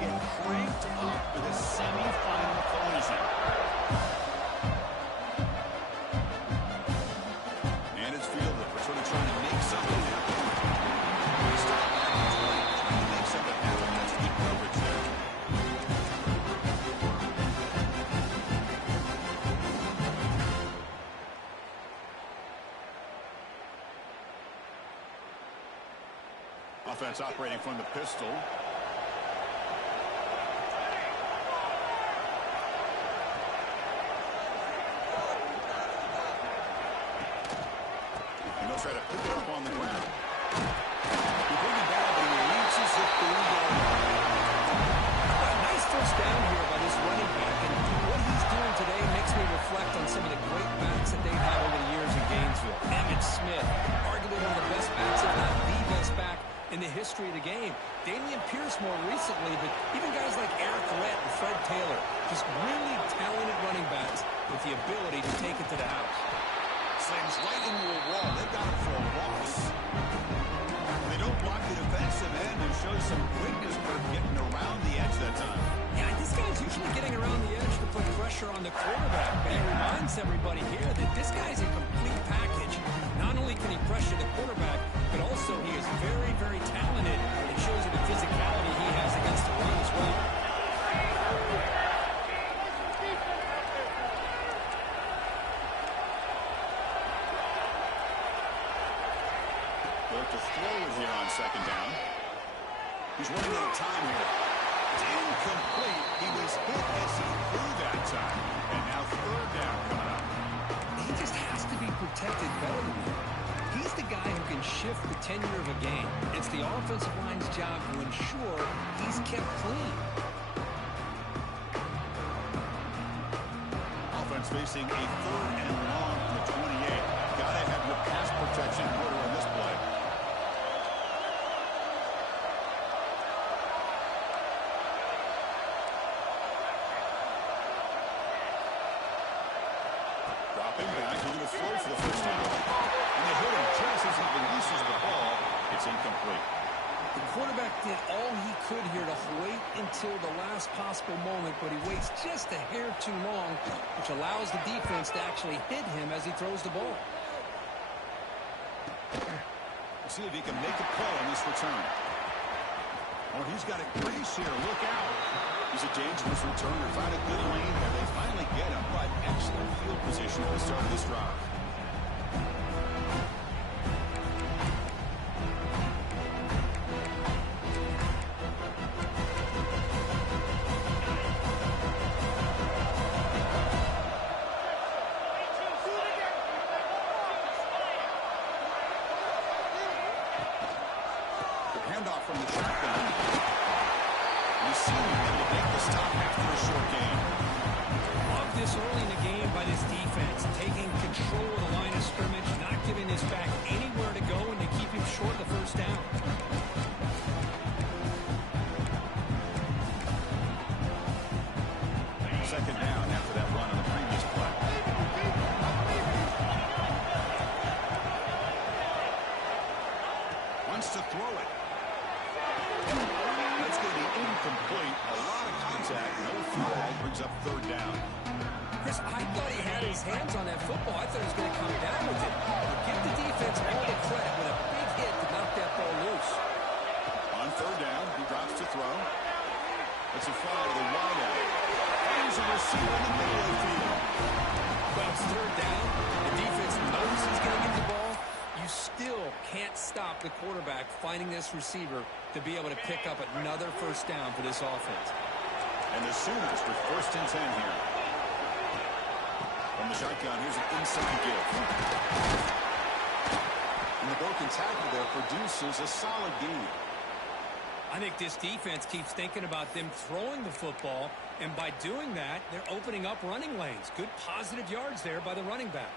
get cranked up for the semifinal collision. And it's fielded. We're sort of trying to make something happen. We start back at 20, trying to make something happen. That's good coverage there. Offense operating from the pistol. And they'll try to pick it up on the ground. He bring it down, but he reaches it through the Nice first down here by this running back. And what he's doing today makes me reflect on some of the great backs that they've had over the years in Gainesville. Emmitt Smith, arguably one of the best backs, if not the best back in the history of the game. Dameon Pierce more recently, but even guys like Eric Rhett and Fred Taylor, just really talented running backs with the ability to take it to the house. slams right into a wall. They've got it for a loss. They don't block the defensive end and show some quickness for getting around the edge that time. Yeah, this guy's usually getting around the edge to put pressure on the quarterback, but he reminds everybody here that this guy's a complete package. Not only can he pressure the quarterback, but also he is very, very talented. It shows you the physicality he has against the run as well. To throw it here on second down. He's running out of time here. It's incomplete. He was hit as he threw that time. And now third down coming up. He just has to be protected better than that. He's the guy who can shift the tenure of a game. It's the offensive line's job to ensure he's kept clean. Offense facing a third and long from the 28. Gotta have your pass protection in order in this play. Dropping back, he's going to throw for the first down. And they hit him just as he releases the ball. It's incomplete. The quarterback did all he could here to wait until the last possible moment, but he waits just a hair too long, which allows the defense to actually hit him as he throws the ball. We'll see if he can make a play on this return. Oh, he's got a crease here. Look out. He's a dangerous returner. Find a good lane there. They finally get him, but excellent field position at the start of this drive. Handoff from the shotgun. You see him able to make the stop after a short gain. Love this early in the game by this defense, taking control of the line of scrimmage, not giving this back anywhere to go, and to keep him short of the first down. Second down after that run on the previous play. Wants to throw it. That's going to be incomplete. A lot of contact. No flag. Brings up third down. Chris, I thought he had his hands on that football. I thought he was going to come down with it. But give the defense all the credit with a big hit to knock that ball loose. On third down, he drops to throw. It's a foul to the wide out. Finds a receiver in the middle of the field. Well, it's third down. The defense knows he's going to get the ball. You still can't stop the quarterback finding this receiver to be able to pick up another first down for this offense. And the Sooners with first and 10 here. From the shotgun, here's an inside give. And the broken tackle there produces a solid gain. I think this defense keeps thinking about them throwing the football, and by doing that, they're opening up running lanes. Good positive yards there by the running back.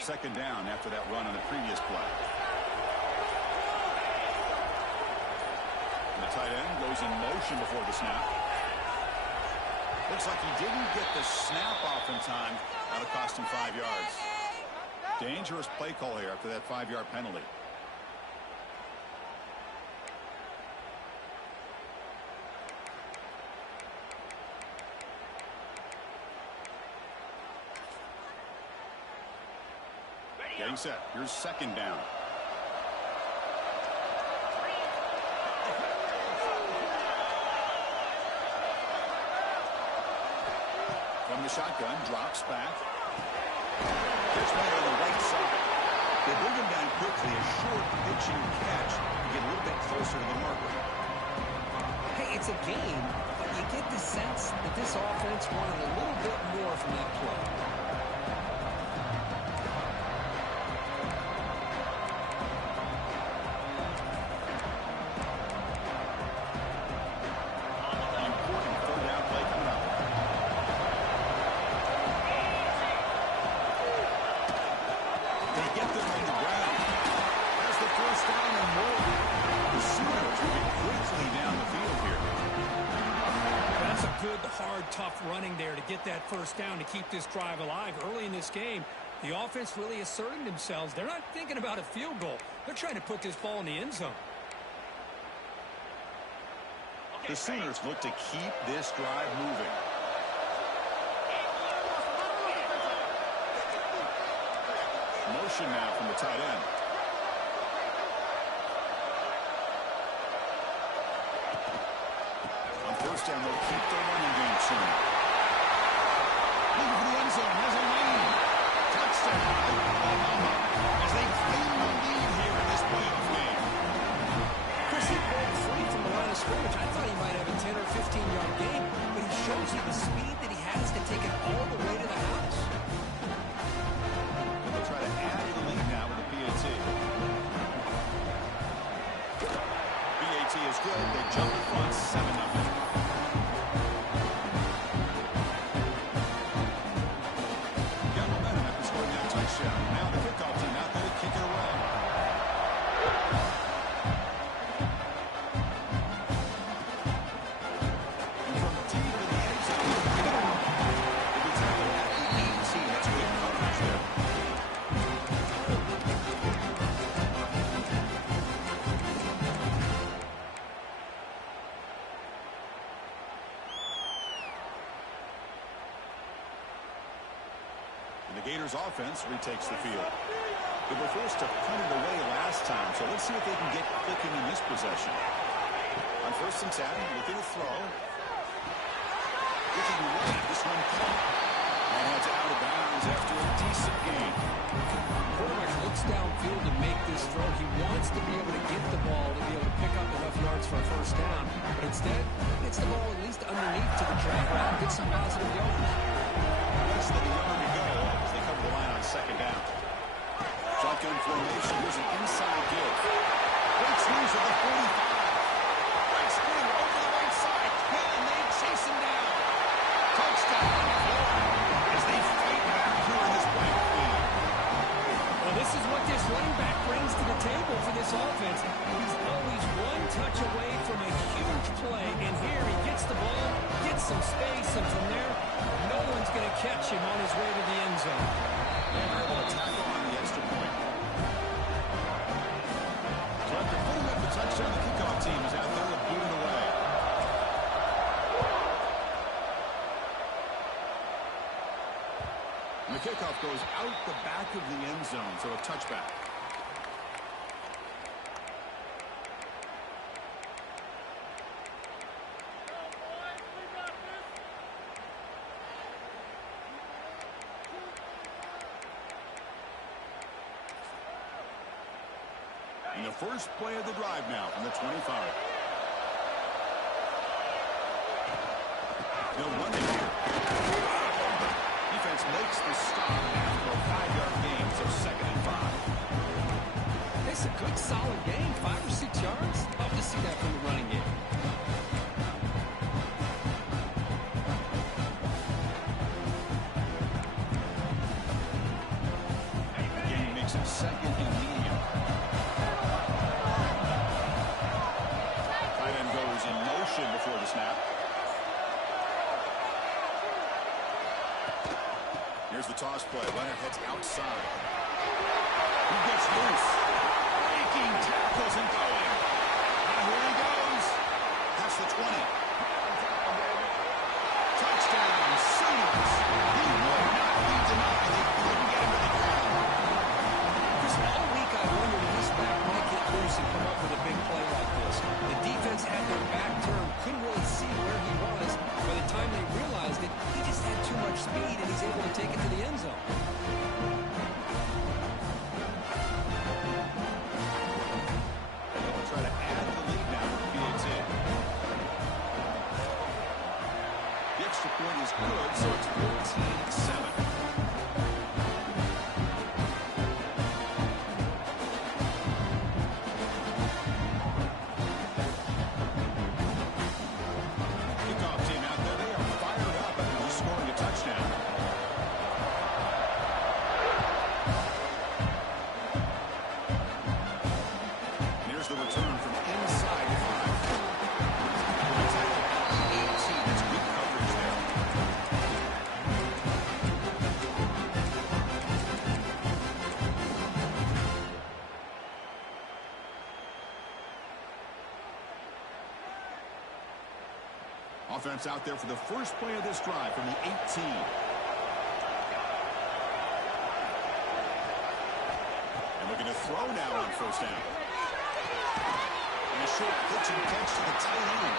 Second down after that run on the previous play. And the tight end goes in motion before the snap. Looks like he didn't get the snap off in time. That'll cost him 5 yards. Dangerous play call here after that 5-yard penalty. Getting set. Here's second down. From the shotgun, drops back. Gets right on the right side. They bring him down quickly. A short pitching catch to get a little bit closer to the marker. Hey, it's a game, but you get the sense that this offense wanted a little bit more from that play. Tough running there to get that first down to keep this drive alive. Early in this game, the offense really asserting themselves. They're not thinking about a field goal. They're trying to put this ball in the end zone. The Sooners look to keep this drive moving. Motion now from the tight end. First down, they'll keep their running game soon. Looking for the end zone. Has a lane. Touchdown. Oklahoma as they claim the lead here in this playoff game. Chris, he broke free from the line of scrimmage. I thought he might have a 10 or 15-yard game, but he shows you the speed that he has to take it all the way to the house. And they'll try to add to the lead now with the PAT. PAT is good. They jump in front 7-0. Now the kickoff team out there to kick it away. And from deep in the end zone, they get tackled at the 18. That's good coverage there. And the Gators offense retakes the field. They were forced to punt it away last time, so let's see if they can get clicking in this possession. On 1st and 10, looking to throw. Looking right, this one caught. And it's out of bounds after a decent gain. Quarterback looks downfield to make this throw. He wants to be able to get the ball to be able to pick up enough yards for a first down. But instead, gets the ball at least underneath to the drag route, get some positive yards. Less than a yard to go as they cover the line on 2nd down. Shotgun formation. Here's an inside give. Breaks loose at the 45. Breaks through over the right side. Can they chase him down? Touchdown. As they fight back here in this playoff game. Well, this is what this running back brings to the table for this offense. He's always one touch away from a huge play, and here he gets the ball, gets some space, and from there, no one's going to catch him on his way to the end zone. And they're able to tackle on the extra point. So after putting up the touchdown, the kickoff team is out there to boot it away. And the kickoff goes out the back of the end zone, so a touchback. And the first play of the drive now from the 25. They'll run it here. Defense makes the stop after a 5-yard gain, so 2nd and 5. It's a good, solid game, 5 or 6 yards. Love to see that from the running game. Again, he makes it 2nd and medium. Tight end goes the toss play. Leonard heads outside. He gets loose. Breaking tackles and going. And here he goes. That's the 20. Touchdown, Sooners. He would not be denied. They couldn't get him to the ground. Because all week I wondered if this back might get loose and come up with a big play like this. The defense had their back turned, couldn't really see where he was. By the time they realized it, he just had too much speed, and he's able to take it to the end zone. They'll try to add the lead now with PAT. The extra point is good, so it's 14-7. Offense out there for the first play of this drive from the 18. And looking to throw now on first down. And a short pitch and catch to the tight end.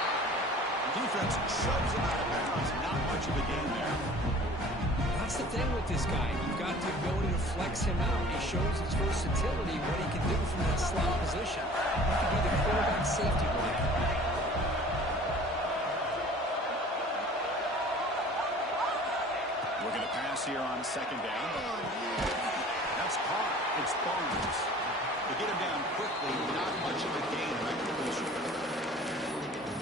The defense shoves him out of bounds. Not much of a gain there. That's the thing with this guy. You've got the ability to flex him out. He shows his versatility, what he can do from that slot position. He can be the quarterback safety blanket. We're going to pass here on second down. That's caught. It's Barnes. They get him down quickly. Not much of a gain in that completion.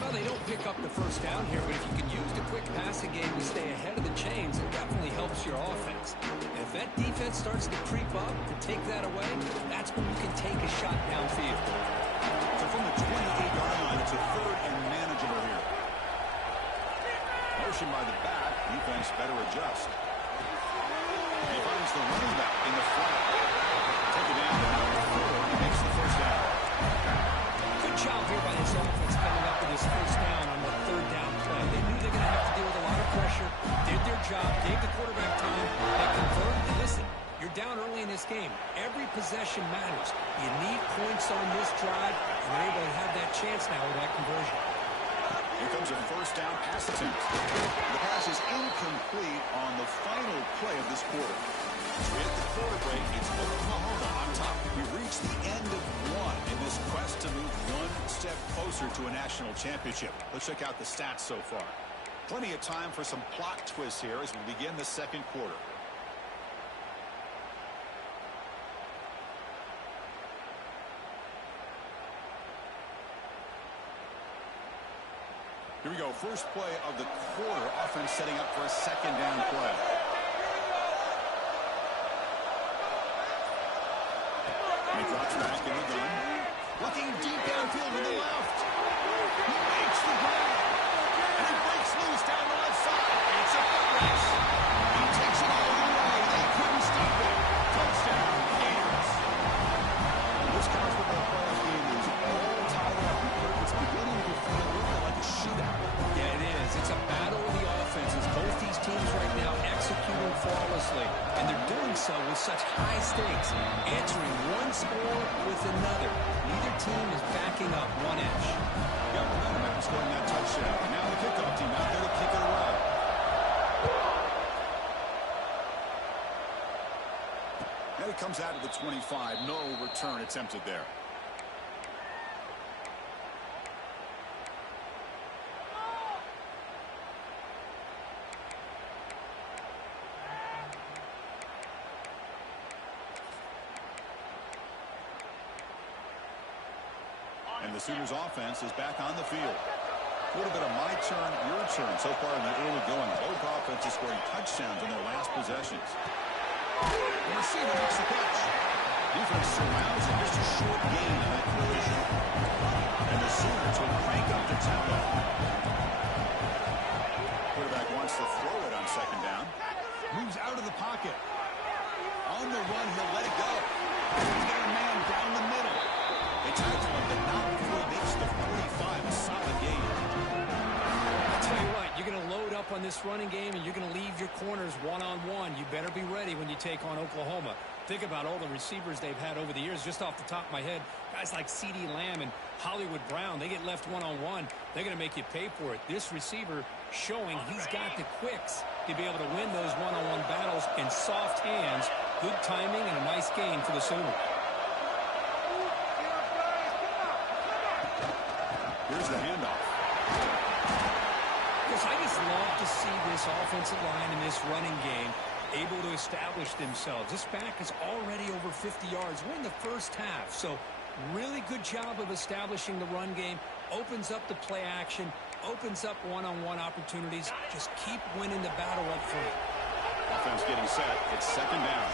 Well, they don't pick up the first down here, but if you can use the quick passing game to stay ahead of the chains, it definitely helps your offense. And if that defense starts to creep up to take that away, that's when you can take a shot downfield. So from the 28-yard line, it's a third and manageable here. Motion by the back. Defense better adjust. He finds the running back in the flat. Take it down to number 4. He makes the first down. Good job here by this offense coming up with his first down on the third down play. They knew they were going to have to deal with a lot of pressure, did their job, gave the quarterback time, they converted. And listen, you're down early in this game. Every possession matters. You need points on this drive, and they're able to have that chance now with that conversion. Here comes a first down pass attempt. The pass is incomplete on the final play of this quarter. As we hit the quarter break, it's Oklahoma on top. We reached the end of one in this quest to move one step closer to a national championship. Let's check out the stats so far. Plenty of time for some plot twists here as we begin the second quarter. Here we go. First play of the quarter. Offense setting up for a second down play. He drops back in the gun. Looking deep downfield to the left. He makes the grab. And he breaks loose down the left side. It's a foot race. He takes it all the way. They couldn't stop it. Touchdown, Gators. This college football playoff game is all tied up. It's beginning to feel a little like a shootout. Yeah, it is. It's a battle of the offenses. Both these teams right now executing flawlessly, and they're doing so with such high stakes, answering one score with another. Neither team is backing up one inch. Got momentum after scoring that touchdown. Now the kickoff team out there to kick it away. And it comes out of the 25. No return attempted there. And the Sooners offense is back on the field. A little bit of my turn, your turn so far in the early going. Both offenses scoring touchdowns in their last possessions. The receiver makes the catch. Defense surrounds him. Just a short gain on that collision. And the Sooners will crank up the tempo. Quarterback wants to throw it on second down. Moves out of the pocket. this running game and you're going to leave your corners one-on-one, you better be ready when you take on Oklahoma. Think about all the receivers they've had over the years. Just off the top of my head, guys like CeeDee Lamb and Hollywood Brown, they get left one-on-one. They're going to make you pay for it. This receiver showing he's got the quicks to be able to win those one-on-one battles in soft hands. Good timing and a nice gain for the Sooners. Here's the handoff. Yes, I just love to see this offensive line in this running game able to establish themselves. This back is already over 50 yards. We're in the first half, so really good job of establishing the run game. Opens up the play action, opens up one-on-one opportunities. Just keep winning the battle up front. Offense getting set. It's second down.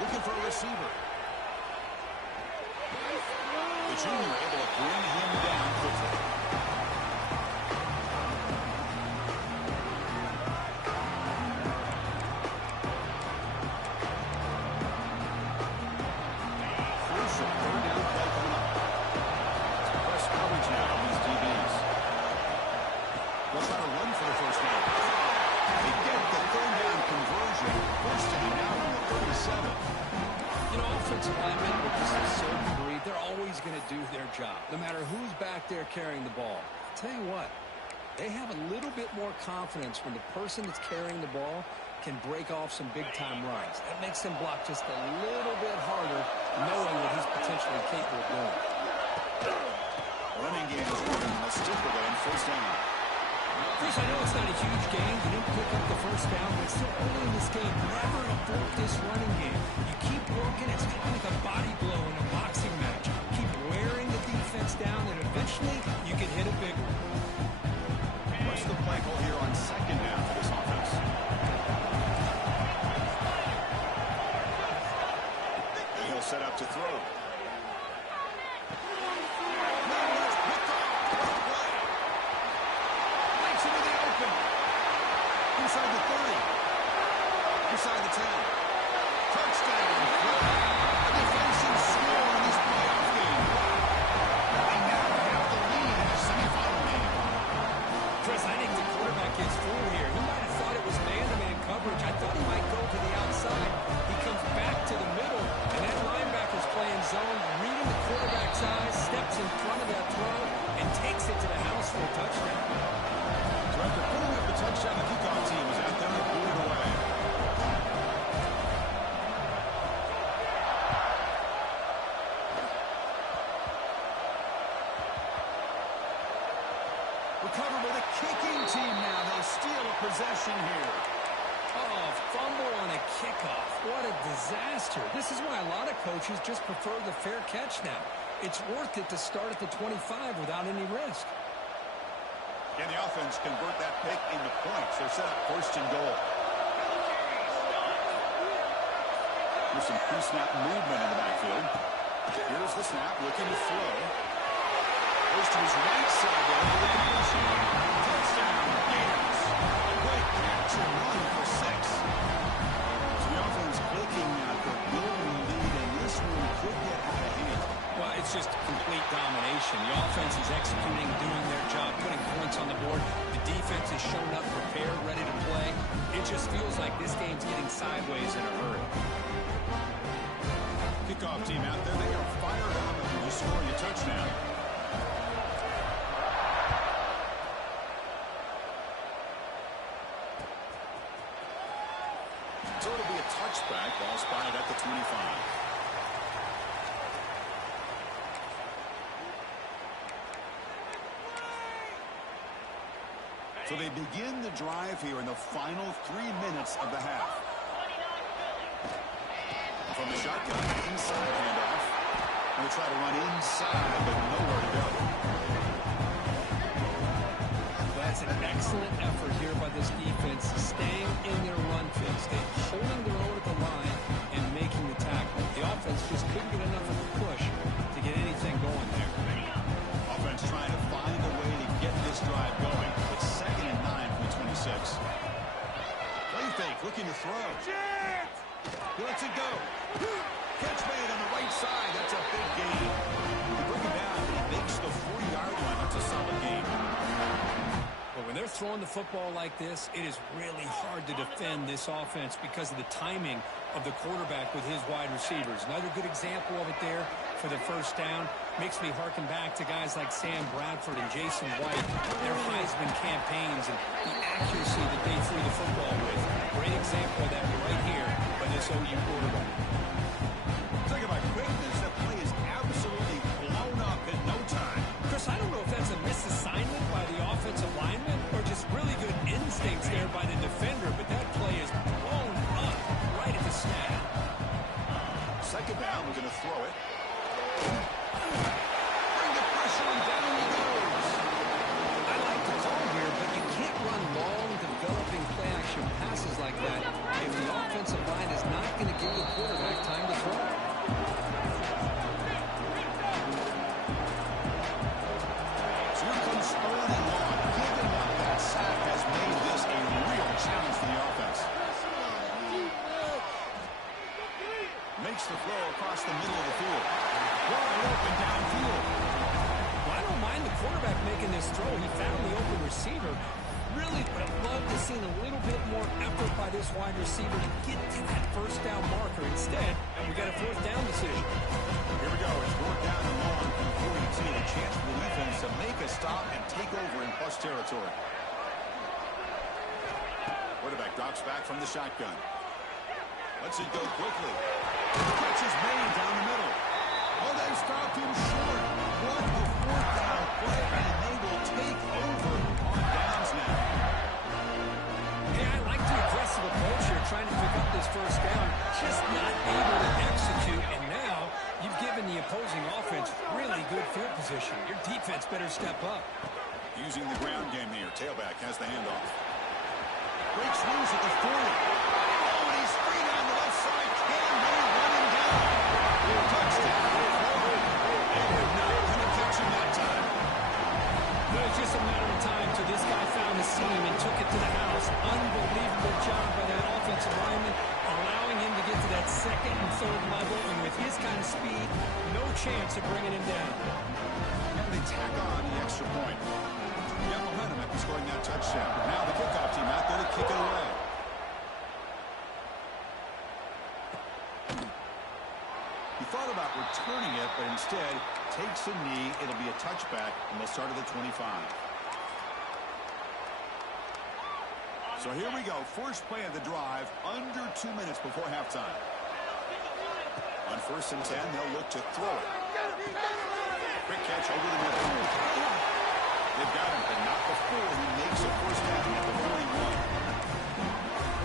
Looking for a receiver. The junior able to bring him down quickly. Crucial third down play coming up. Press coverage now on these DBs. They'll try to run for the first down. They get the third down conversion. First down now on the 37. You know, offensive linemen with this certain breed, they're always going to do their job, no matter who's back there carrying the ball. I'll tell you what, they have a little bit more confidence when the person that's carrying the ball can break off some big-time runs. That makes them block just a little bit harder, knowing what he's potentially capable of doing. Running game is working. Let's stick with it on first down. Chris, I know it's not a huge gain. You didn't pick up the first down, but it's still early in this game. Never abort this running game. You keep working. It's kind of like a body blow in a boxing match. Keep wearing the defense down, and eventually you can hit a big one. What's the play call here on second down for this offense? And he'll set up to throw. Inside the 30. Inside the 10. Touchdown. A defensive score in this playoff game. They now have the lead in the semifinal game. Chris, I think the quarterback gets through here. He might have thought it was man-to-man coverage. I thought he might go to the outside. He comes back to the middle, and that linebacker's playing zone, reading the quarterback's eyes, steps in front of that throw, and takes it to the house for a touchdown. So after putting up the touchdown, the kickoff team is out there to pull it away. Recovered by the kicking team now. They steal a possession here. Oh, fumble on a kickoff. What a disaster. This is why a lot of coaches just prefer the fair catch now. It's worth it to start at the 25 without any risk. Can the offense convert that pick into points? They're set up first and goal. There's some pre-snap movement in the backfield. Here's the snap, looking to throw. Goes to his right side there for the completion. Touchdown, Gators. Great catch and run for 6. So the offense clicking out the building lead, and this one could get out of hand. Well, it's just complete domination. The offense is executing, doing their job, putting points on the board. The defense is shown up, prepared, ready to play. It just feels like this game's getting sideways in a hurry. Kickoff team out there, they are fired up after just scoring a touchdown. So it'll be a touchback, ball spotted at the 25. So they begin the drive here in the final 3 minutes of the half. From the shotgun, inside handoff. And they try to run inside, but nowhere to go. That's an excellent effort here by this defense, staying in their run fix, holding their own at the line and making the tackle. The offense just couldn't get enough of a push to get anything going there. Offense trying to find a way to get this drive going. It's 2nd and 9 from the 26. Play fake, looking to throw. He lets it go. Catch made on the right side. That's a big gain. They bring him down, but he makes throwing the football like this, it is really hard to defend this offense because of the timing of the quarterback with his wide receivers. Another good example of it there for the first down. Makes me harken back to guys like Sam Bradford and Jason White, their Heisman campaigns and the accuracy that they threw the football with. Great example of that right here by this OU quarterback. Talk about quickness. That play is absolutely blown up in no time. Chris, I don't know if that's a misassignment by the offensive lineman or just really good instincts there by the defender, but that play is blown up right at the snap. Second down, we're going to throw it. Bring the pressure and down he goes. I like the call here, but you can't run long, developing play-action passes like that if the offensive line is not going to give the quarterback time to throw. So here comes third and long. Given what that sack has made this a real challenge for the offense. Makes the throw across the middle of the field. Wide open downfield. Well, I don't mind the quarterback making this throw. He found the open receiver. Really would have loved to see a little bit more effort by this wide receiver to get to that first down marker. Instead, we got a fourth down decision. Here we go. It's fourth down and long from 42. A chance for the defense to make a stop and take over in plus territory. Quarterback drops back from the shotgun. Lets it go quickly. Catch is made down the middle. Oh, they stopped him short. What a fourth down play, and they will take over on downs now. Yeah, I like the aggressive approach here, trying to pick up this first down. Just not able to execute, and now you've given the opposing offense really good field position. Your defense better step up. Using the ground game here. Tailback has the handoff. Breaks loose at the 40. Oh, and he's free down the left side. Can they run him down? Touchdown. And they're not going to catch him that time. It was just a matter of time till this guy found the seam and took it to the house. Unbelievable job by that offensive lineman, allowing him to get to that second and third level, and with his kind of speed, no chance of bringing him down. And they tack on the extra point. Got momentum after scoring that touchdown. Now the kickoff team out there to kick it away. He thought about returning it, but instead takes a knee. It'll be a touchback, and they'll start at the 25. So here we go. First play of the drive, under 2 minutes before halftime. On 1st and 10, they'll look to throw it. Quick catch over the middle. They've got him, but not before he makes a first down at the 41.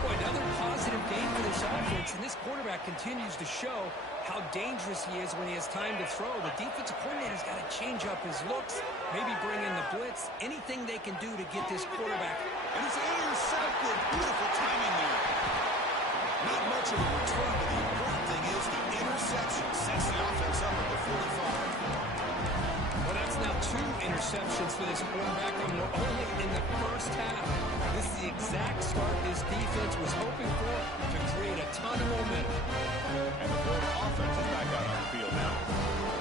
Boy, another positive game for this offense, and this quarterback continues to show how dangerous he is when he has time to throw. The defensive coordinator's got to change up his looks, maybe bring in the blitz, anything they can do to get this quarterback. And it's intercepted. Beautiful timing there. Not much of a return, but the important thing is the interception sets the offense up at the 45. Well, that's now 2 interceptions for this quarterback, and we're only in the first half. This is the exact start this defense was hoping for to create a ton of momentum. And the Florida offense is back out on the field now.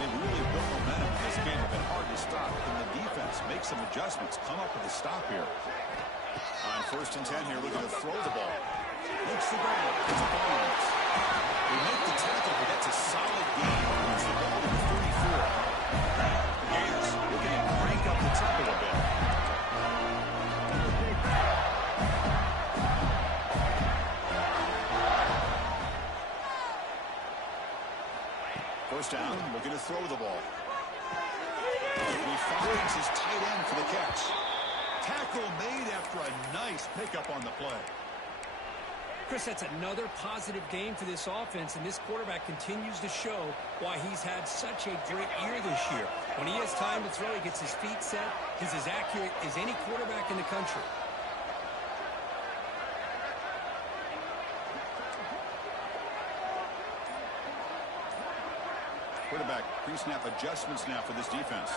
They've really built momentum in this game. It's been hard to stop. Can the defense make some adjustments? Come up with a stop here. On 1st and 10 here, looking to throw the ball. Looks the ball. It's Barnes. They make the tackle, but that's a solid gain. Moves the ball to the 34. The Gators looking to crank up the tempo a bit. First down, looking to throw the ball. He finds his tight end for the catch. Tackle made after a nice pickup on the play. Chris, that's another positive game for this offense, and this quarterback continues to show why he's had such a great year this year. When he has time to throw, he gets his feet set. He's as accurate as any quarterback in the country. Quarterback pre-snap adjustments now for this defense.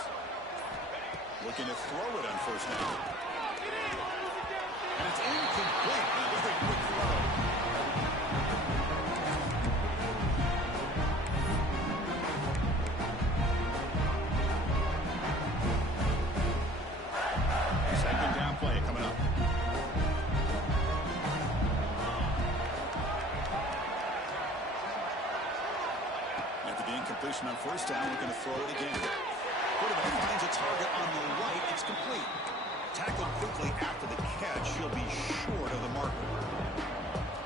Looking to throw it on 1st down. And it's incomplete. With a quick throw. Second down play coming up. The incompletion on first down. We're going to throw it again. Quarterback finds a target on the right. It's complete. Tackled quickly after the catch. He'll be short of the marker.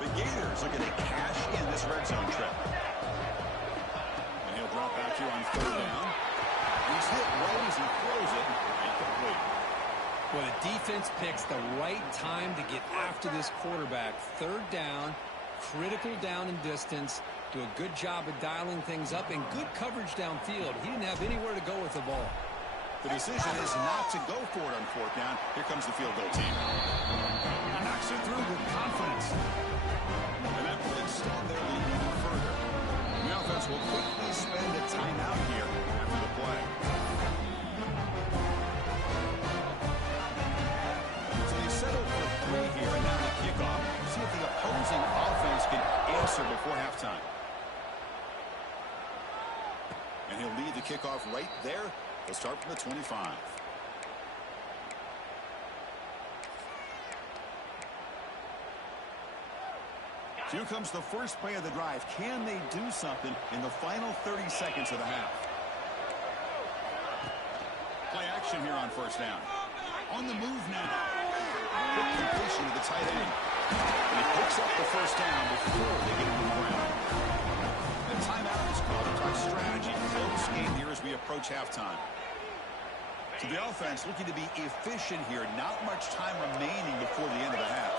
The Gators are going to cash in this red zone trip. And he'll drop back here on third down. He's hit right as he throws it. Incomplete. Well, the defense picks the right time to get after this quarterback. Third down, critical down and distance. Do a good job of dialing things up and good coverage downfield. He didn't have anywhere to go with the ball. The decision is not to go for it on fourth down. Here comes the field goal team. Knocks it through with confidence. And that will extend their lead even further. The offense will quickly spend a timeout here after the play. So they settle for 3 here, and now the kickoff. See if the opposing offense can answer before halftime. And he'll lead the kickoff right there. We'll start from the 25. Here comes the first play of the drive. Can they do something in the final 30 seconds of the half? Play action here on first down. On the move now. Quick completion to the tight end. And he picks up the first down before they get him to the ground. The timeout is called to talk strategy. Close game here as we approach halftime. So the offense looking to be efficient here. Not much time remaining before the end of the half.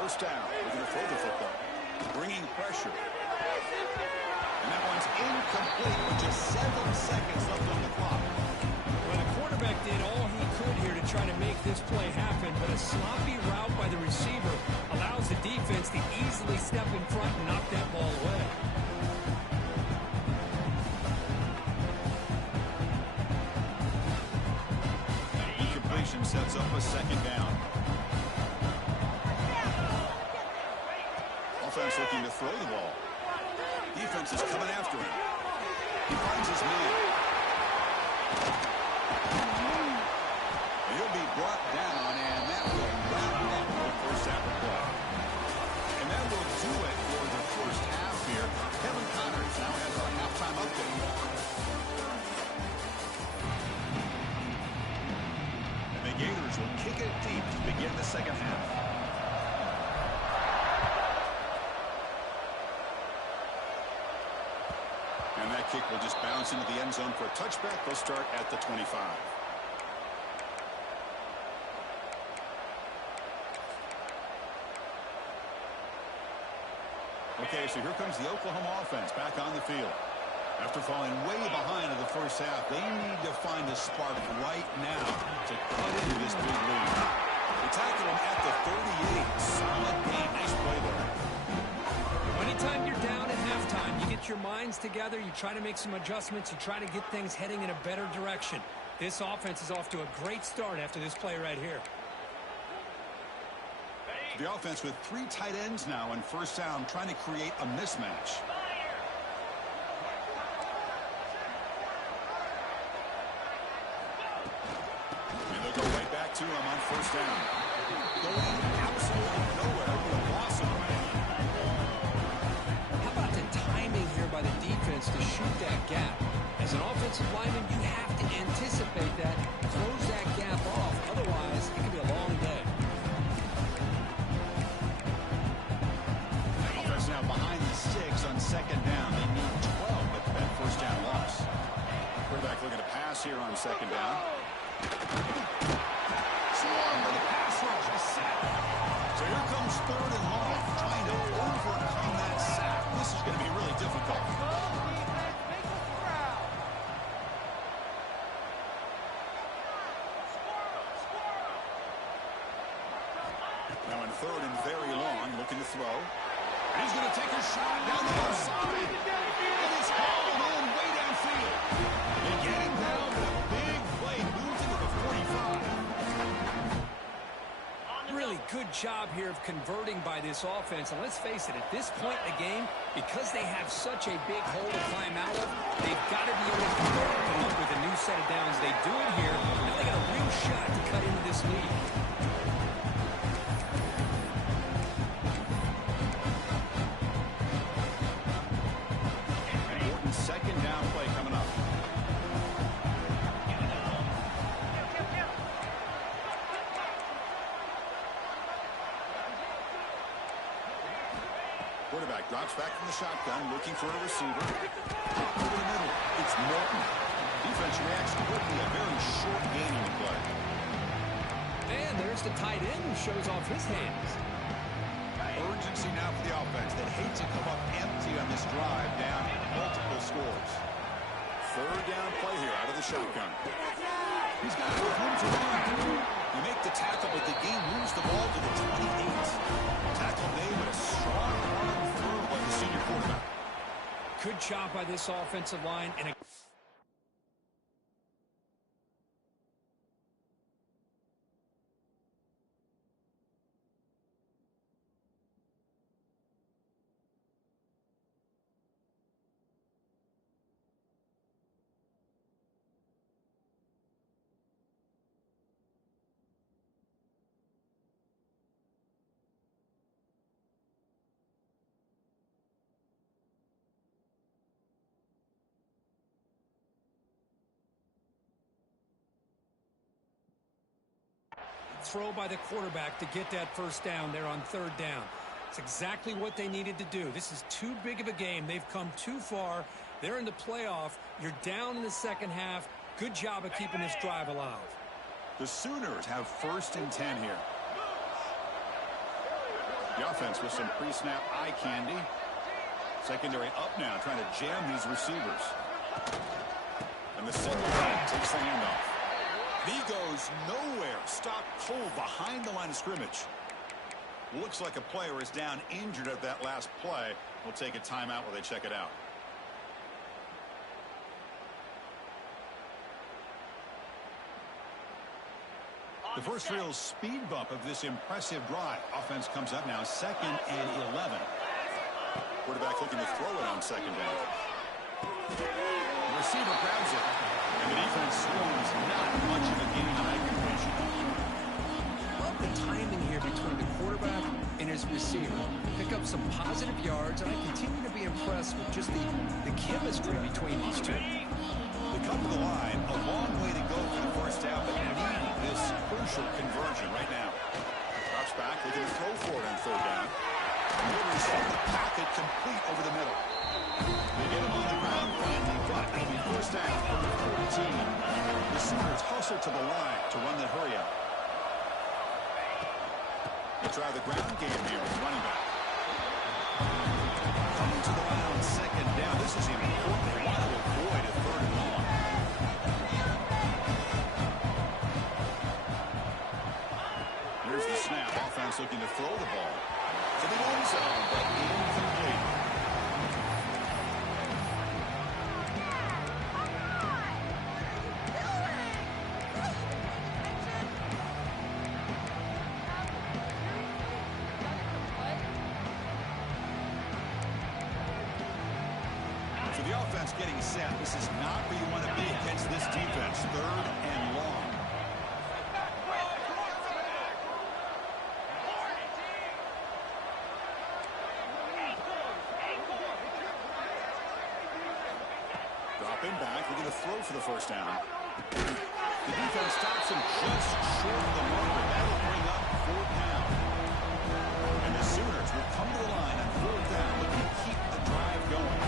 First down. We're going to throw the football. Bringing pressure. And that one's incomplete with just 7 seconds left on the clock. Well, the quarterback did all he could here to try to make this play happen, but a sloppy route by the receiver allows the defense to easily step in front and knock that ball away. Incompletion sets up a second down. Offense looking to throw the ball. Defense is coming after him. He finds his man. He'll be brought down, and that will wrap up the first half of play. And that will do it for the first half here. Kevin Connors now has our halftime update. And the Gators will kick it deep to begin the second half. And that kick will just bounce into the end zone for a touchback. They'll start at the 25. Okay, so here comes the Oklahoma offense back on the field. After falling way behind in the first half, they need to find a spark right now to cut into this big lead. They tackle him at the 38. Solid game. Nice play there. Anytime you're down at halftime, you get your minds together, you try to make some adjustments, you try to get things heading in a better direction. This offense is off to a great start after this play right here. The offense with 3 tight ends now on first down, trying to create a mismatch. And they'll go right back to him on first down. Going absolutely nowhere with a loss of man. How about the timing here by the defense to shoot that gap? As an offensive lineman, you have to anticipate that, close that gap off. Otherwise, it could be a long day. Offense now behind the 6 on second down. They need 12 with that first down loss. Quarterback looking to pass here on second down. Swarm with the pass rush is set. So here comes third and long, trying to overcome that sack. This is going to be really difficult. Now in third and very long, looking to throw. And he's going to take a shot down the left side. And it's hauled in way downfield. They get him down, but a big play moves into the 45. Really good job here of converting by this offense. And let's face it, at this point in the game, because they have such a big hole to climb out of, they've got to be able to convert and come up with a new set of downs. They do it here. Now they got a real shot to cut into this lead. Quarterback drops back from the shotgun, looking for a receiver. Over the middle, it's Morton. Defense reacts quickly, a very short gain on the play. And there's the tight end who shows off his hands. Urgency now for the offense that hates to come up empty on this drive, down multiple scores. Third down play here out of the shotgun. He's got room to run. You make the tackle, but the game moves the ball to the 28. Tackle made with a strong arm throw by the senior quarterback. Good job by this offensive line and a throw by the quarterback to get that first down there on third down. It's exactly what they needed to do. This is too big of a game. They've come too far. They're in the playoff. You're down in the second half. Good job of keeping this drive alive. The Sooners have 1st and 10 here. The offense with some pre-snap eye candy. Secondary up now, trying to jam these receivers. And the single back takes the handoff. He goes nowhere. Stopped cold behind the line of scrimmage. Looks like a player is down injured at that last play. We'll take a timeout while they check it out. The first real speed bump of this impressive drive. Offense comes up now 2nd and 11. Quarterback looking to throw it on 2nd down. The receiver grabs it. And the defense scores not much of a gain on that completion. Love the timing here between the quarterback and his receiver. Pick up some positive yards, and I continue to be impressed with just the chemistry between these two. They come to the line, a long way to go for the first down, but they need this crucial conversion right now. Drops back, looking to throw for it on 3rd down. Rivers from the pocket, complete over the middle. They get him on the ground finally, but it'll be first down from the 14. The Sooners hustle to the line to run the hurry up. They try the ground game here with running back. Coming to the line on 2nd down. This is important. They want to avoid a 3rd and long. Here's the snap. Offense looking to throw the ball to the end zone, but incomplete. So the offense getting set. This is not where you want to be against this defense. 3rd and long. Dropping back, we're going to throw for the first down. The defense stops him just short of the marker. That'll bring up 4th down. And the Sooners will come to the line on 4th down, looking to keep the drive going.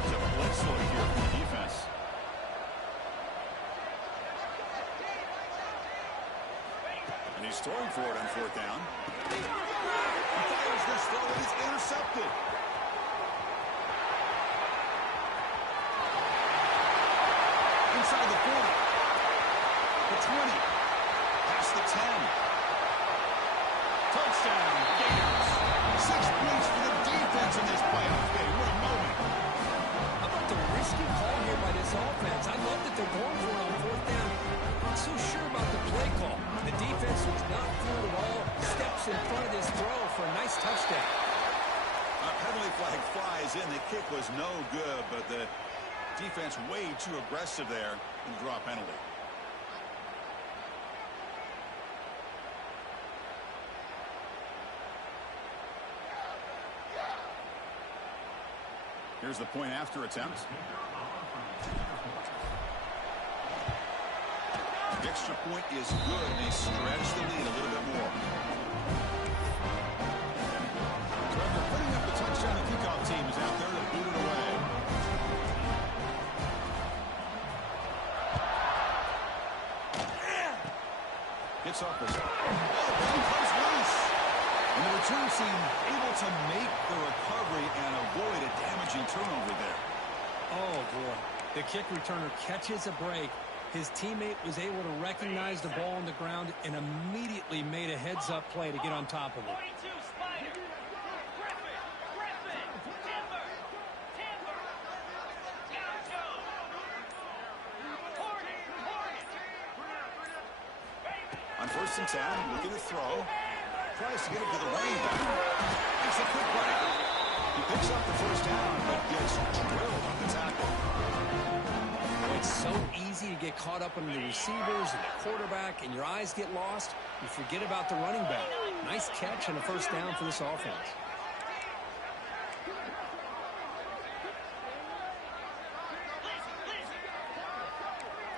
It's a blitz look here from the defense. And he's throwing for it on 4th down. He fires this throw, and it's intercepted. Inside the 40. The 20. Past the 10. Touchdown, Gators. 6 points for the defense in this playoff game. What a moment. How about the risky call here by this offense? I love that they're going for it on 4th down. Not so sure about the play call. The defense was not fooled at all. Steps in front of this throw for a nice touchdown. A penalty flag flies in. The kick was no good, but the defense way too aggressive there and draw a penalty. Here's the point after attempt. extra point is good, and they stretch the lead a little bit more. So after putting up the touchdown, the kickoff team is out there to boot it away. Gets off his... Oh, the ball comes loose. And the return team able to make the recovery and avoid a damaging turnover there. Oh, boy. The kick returner catches a break. His teammate was able to recognize the ball on the ground and immediately made a heads-up play to get on top of it. On 1st and 10, looking to throw. Tries to get it to the running back. It's a quick break. He picks up the first down, but gets drilled on the tackle. It's so easy to get caught up on the receivers and the quarterback, and your eyes get lost. You forget about the running back. Nice catch and a first down for this offense.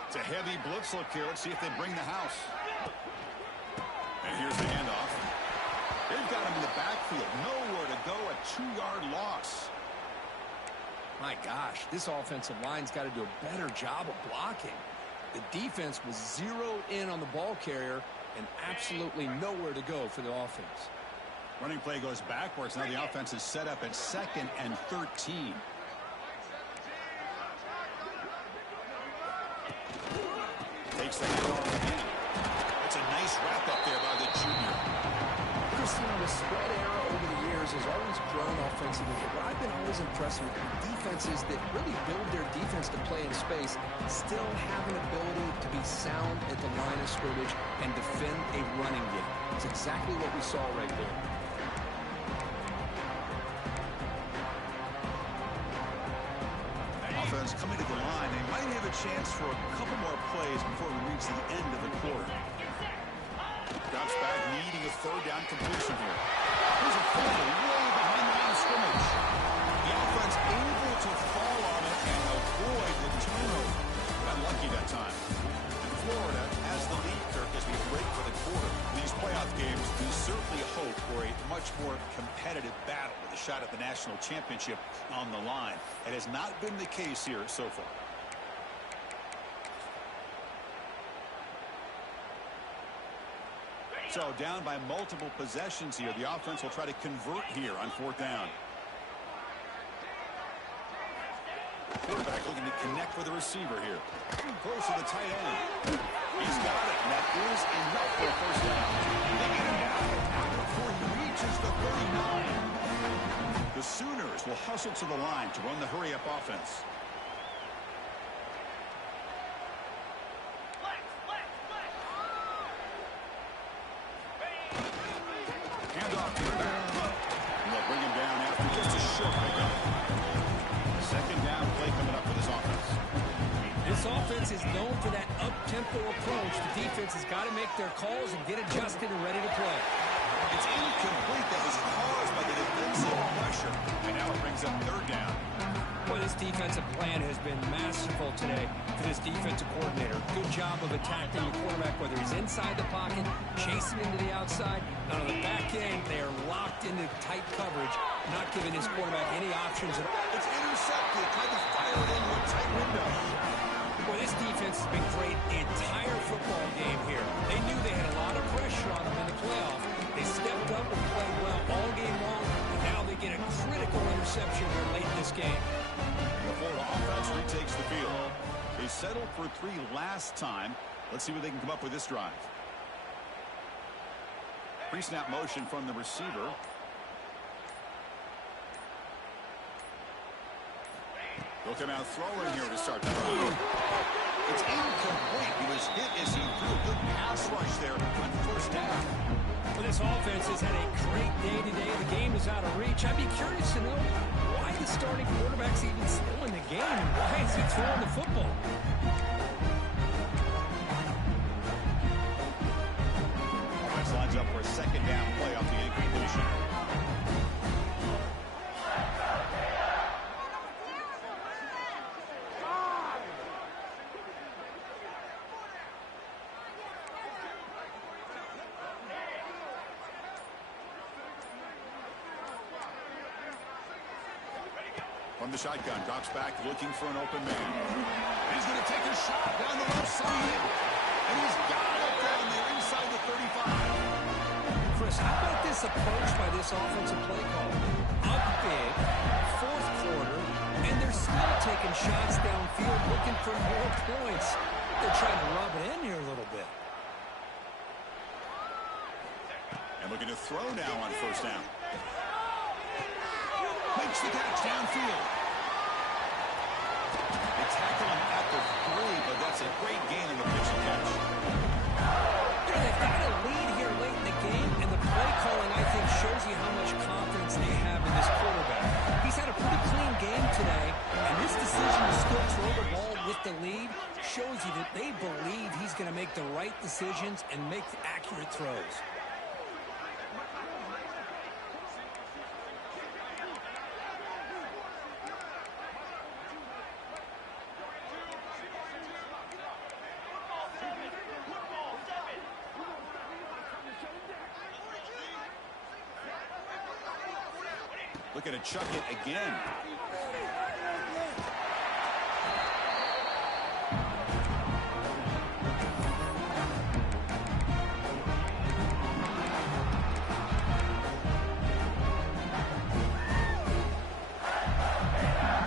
It's a heavy blitz look here. Let's see if they bring the house. And here's the handoff. They've got him in the backfield. Nowhere to go. A 2-yard loss. My gosh, this offensive line's got to do a better job of blocking. The defense was zeroed in on the ball carrier and absolutely nowhere to go for the offense. Running play goes backwards. Now the offense is set up at 2nd and 13. Takes the handoff again. It's a nice wrap up there by the junior. Christian, the spread era over the years has always grown offensively. What I've been always impressed with defenses that really build their defense to play in space still have an ability to be sound at the line of scrimmage and defend a running game. It's exactly what we saw right there. Offense coming to the line. They might have a chance for a couple more plays before we reach the end of the quarter. Drops back, needing a 3rd down completion here. Here's a fumble way behind the line of scrimmage. The offense able to fall on it and avoid the turnover. But unlucky that time. And Florida has the lead, Kirk, as we break for the quarter. In these playoff games, we certainly hope for a much more competitive battle with a shot at the national championship on the line. It has not been the case here so far. So down by multiple possessions here. The offense will try to convert here on 4th down. Quarterback looking to connect with the receiver here. Close to the tight end. He's got it. And that is enough for a first down. They get him down before he reaches the 39. The Sooners will hustle to the line to run the hurry-up offense. Handoff to the back. And they'll bring him down after just a short pickup. 2nd down play coming up for this offense. This offense is known for that up-tempo approach. The defense has got to make their calls and get adjusted and ready to play. It's incomplete. That was caused by the defensive pressure. And now it brings up 3rd down. Boy, this defensive plan has been masterful today for this defensive coordinator. Good job of attacking your quarterback, whether he's inside the pocket, chasing into the outside. And on the back end, they are locked into tight coverage, not giving his quarterback any options at all. It's intercepted. Tried to fire it into a tight window. Boy, this defense has been great the entire football game here. They knew they had a lot of pressure on them in the playoff. They stepped up and played well all game long, and now they get a critical interception here late in this game. The Florida offense retakes the field. They settled for 3 last time. Let's see what they can come up with this drive. Pre-snap motion from the receiver. They'll come out throwing here to start the drive. It's incomplete. He was hit as he threw a good pass rush there on 1st down. Well, this offense has had a great day today. The game is out of reach. I'd be curious to know why the starting quarterback's even still in the game and why is he throwing the football? Offense lines up for a 2nd down play off the incompletion. the shotgun. Drops back looking for an open man. And he's going to take a shot down the left side. And he's got it down there inside the 35. Chris, how about this approach by this offensive play call? Up big, fourth quarter, and they're still taking shots downfield looking for more points. They're trying to rub it in here a little bit. And looking to throw now on first down. Makes the catch downfield. They tackle him at the 3, but that's a great gain in the pitch and catch. Yeah, they've got a lead here late in the game, and the play calling, I think, shows you how much confidence they have in this quarterback. He's had a pretty clean game today, and this decision to still throw the ball with the lead shows you that they believe he's going to make the right decisions and make accurate throws. Looking to chuck it again.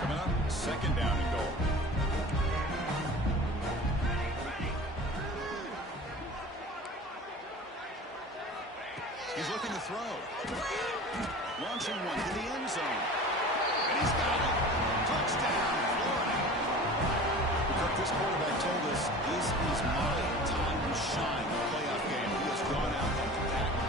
Coming up, second down and goal. He's looking to throw. Launching one to the end zone. And he's got it. Touchdown, Florida. But this quarterback told us this is my time to shine. The playoff game. He has gone out and backed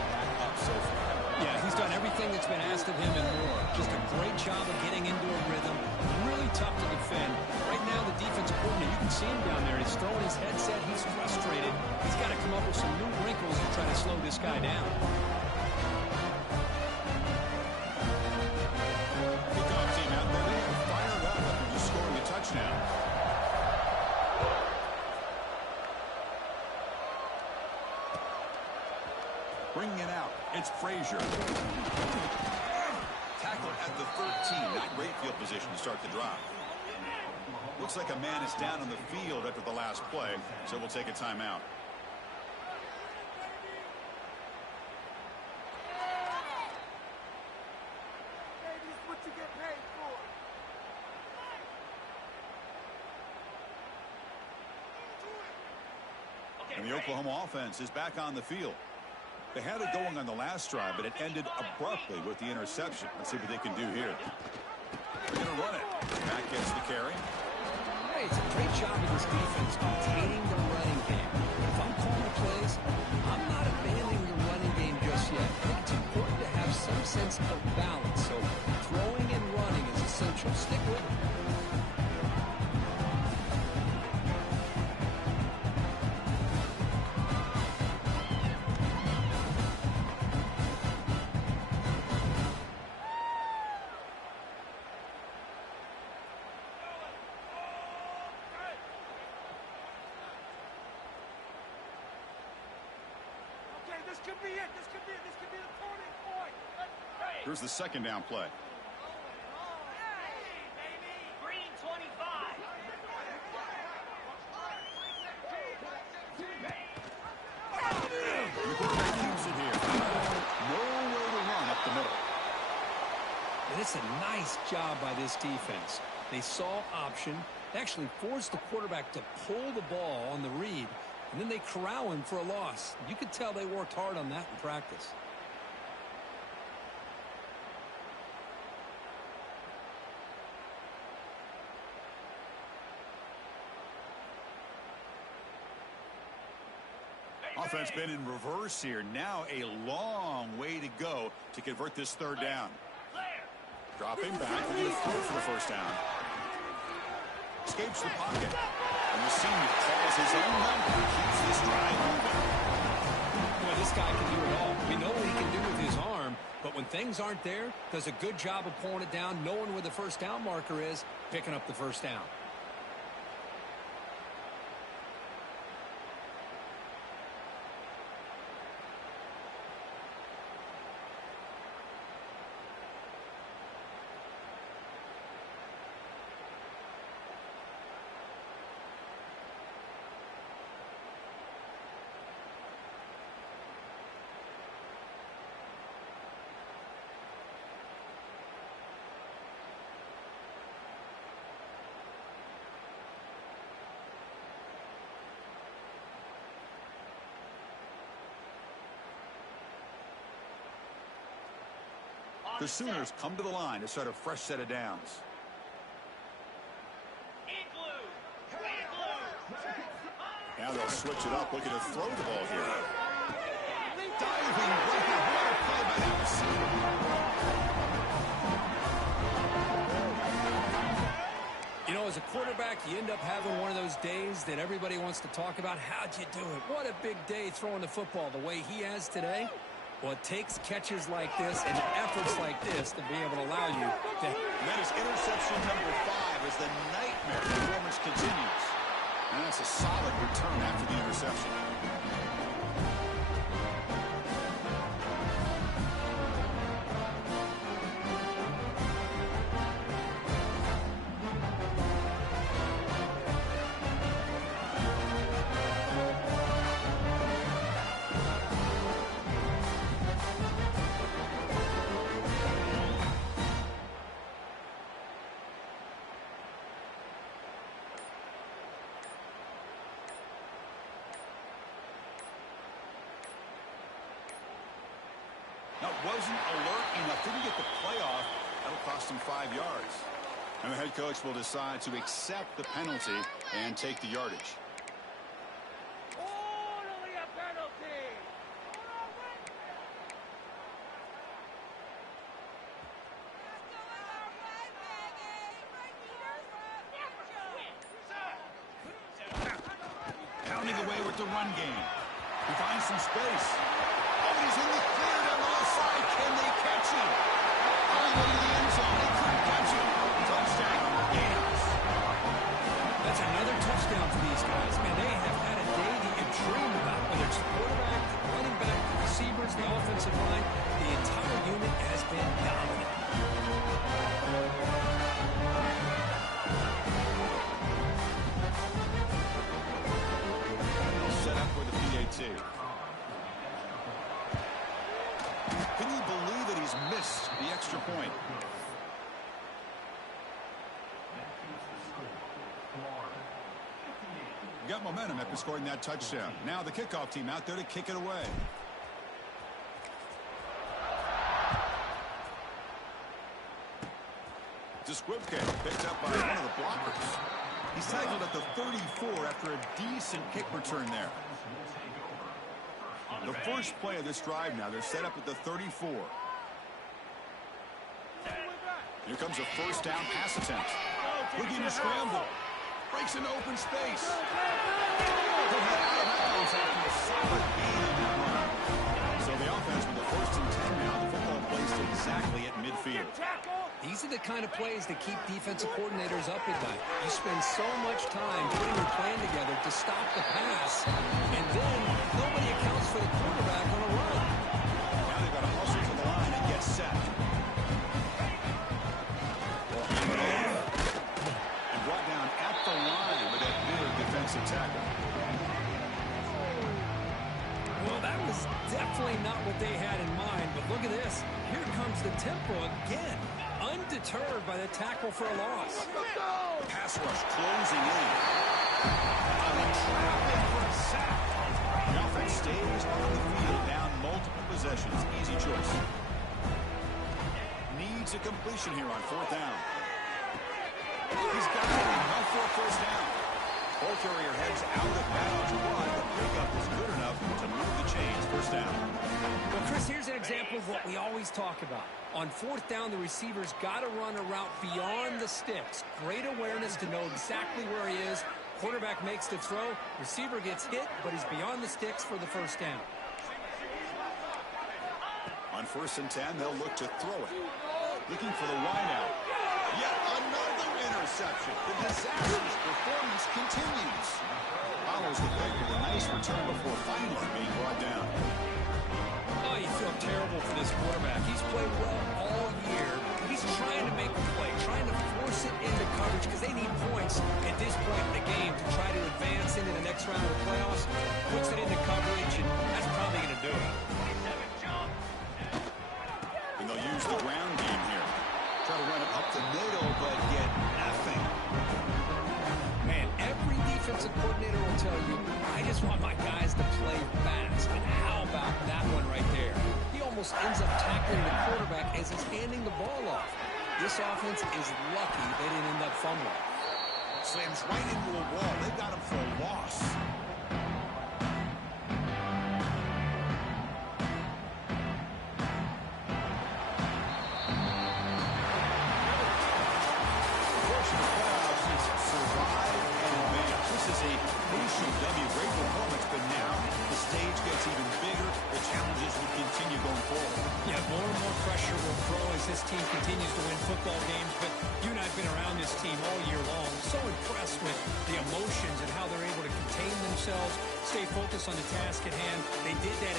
up so far. Yeah, he's done everything that's been asked of him and more. Just a great job of getting into a rhythm. Really tough to defend. Right now, the defensive coordinator, you can see him down there. He's throwing his headset. He's frustrated. He's got to come up with some new wrinkles to try to slow this guy down. Touchdown. Bringing it out, it's Frazier. Tackle at the 13. Not great field position to start the drive. Looks like a man is down on the field after the last play, so we'll take a timeout. And the Oklahoma offense is back on the field. They had it going on the last drive, but it ended abruptly with the interception. Let's see what they can do here. They're going to run it. Matt gets the carry. Hey, it's a great job of this defense containing the running game. If I'm calling plays, I'm not abandoning the running game just yet. I think it's important to have some sense of balance. So throwing and running is essential. Stick with it. This could be it. This could be the turning point. Here's the second down play. Hey, baby. Green 25. The quarterback keeps it here. Nowhere to run up the middle. And it's a nice job by this defense. They saw option, actually forced the quarterback to pull the ball on the read, and then they corral him for a loss. You could tell they worked hard on that in practice. Offense been in reverse here. Now a long way to go to convert this third down. Dropping back, looking to throw for the first down. Escapes the pocket. And the senior calls his own number. Keeps this drive moving. Boy, this guy can do it all. We know what he can do with his arm, but when things aren't there, does a good job of pulling it down, knowing where the first down marker is, picking up the first down. The Sooners come to the line to start a fresh set of downs. Now they'll switch it up, looking to throw the ball here. Diving bucket, what a play by that receiver. You know, as a quarterback, you end up having one of those days that everybody wants to talk about. How'd you do it? What a big day throwing the football the way he has today. Well, it takes catches like this and efforts like this to be able to allow you to... And that is interception number 5 as the nightmare performance continues. And that's a solid return after the interception. Now, wasn't alert enough. Didn't get the play off. That'll cost him 5 yards. And the head coach will decide to accept the penalty and take the yardage. Only a penalty. Pounding away with the run game. He finds some space. Oh, he's in the clear down the left side. Can they catch him? All the way to the end zone. They couldn't catch him. Touchdown, Gators. That's another touchdown for these guys. Man, they have had a day that you dream about. Whether it's the quarterback, the running back, the receivers, the offensive line, the entire unit has been dominant. Set up for the PAT. Can you believe that he's missed the extra point? Got momentum after scoring that touchdown. Now the kickoff team out there to kick it away. Desquibke picked up by one of the blockers. He's tackled at the 34 after a decent kick return there. The first play of this drive now, they're set up at the 34. Here comes a first down pass attempt. Looking to scramble. Breaks into open space. He'll head out of bounds after a solid gain on that run. So the offense with the 1st and 10 now. The football placed exactly at midfield. These are the kind of plays that keep defensive coordinators up at night. You spend so much time putting your plan together to stop the pass, and then nobody accounts for the quarterback on a run. Now they've got to hustle to the line and get set. And brought down at the line with that big defensive tackle. Well, that was definitely not what they had in mind, but look at this. Here comes the tempo again. Undeterred by the tackle for a loss. Pass rush closing in. On the trap in for a sack. The offense stays on the field, down multiple possessions. Easy choice. Needs a completion here on 4th down. He's got it enough for a first down. Ball carrier heads out of bounds, but the pickup is good enough to move the chains. First down. Well, Chris, here's an example of what we always talk about. On 4th down, the receiver's got to run a route beyond the sticks. Great awareness to know exactly where he is. Quarterback makes the throw. Receiver gets hit, but he's beyond the sticks for the first down. On 1st and 10, they'll look to throw it. Looking for the wideout. Yet another interception. The disastrous performance continues. Follows the pick with a nice return before finally being brought down. Oh, you feel terrible for this quarterback. He's played well all year. He's trying to make a play, trying to force it into coverage because they need points at this point in the game to try to advance into the next round of the playoffs. Puts it into coverage, and that's probably going to do it. And they'll use the ground game here. Try to run it up the middle, but get nothing. Man, every defensive coordinator will tell you, I just want my guys to play fast. And how about that one right there? He almost ends up tackling tackling the quarterback as he's handing the ball off. This offense is lucky they didn't end up fumbling. Slams right into a wall. They got him for a loss. This is a crucial W. Great performance, but now the stage gets even bigger. The challenges will continue going forward. Yeah, more and more pressure will grow as this team continues to win football games. But you and I have been around this team all year long. So impressed with the emotions and how they're able to contain themselves, stay focused on the task at hand. They did that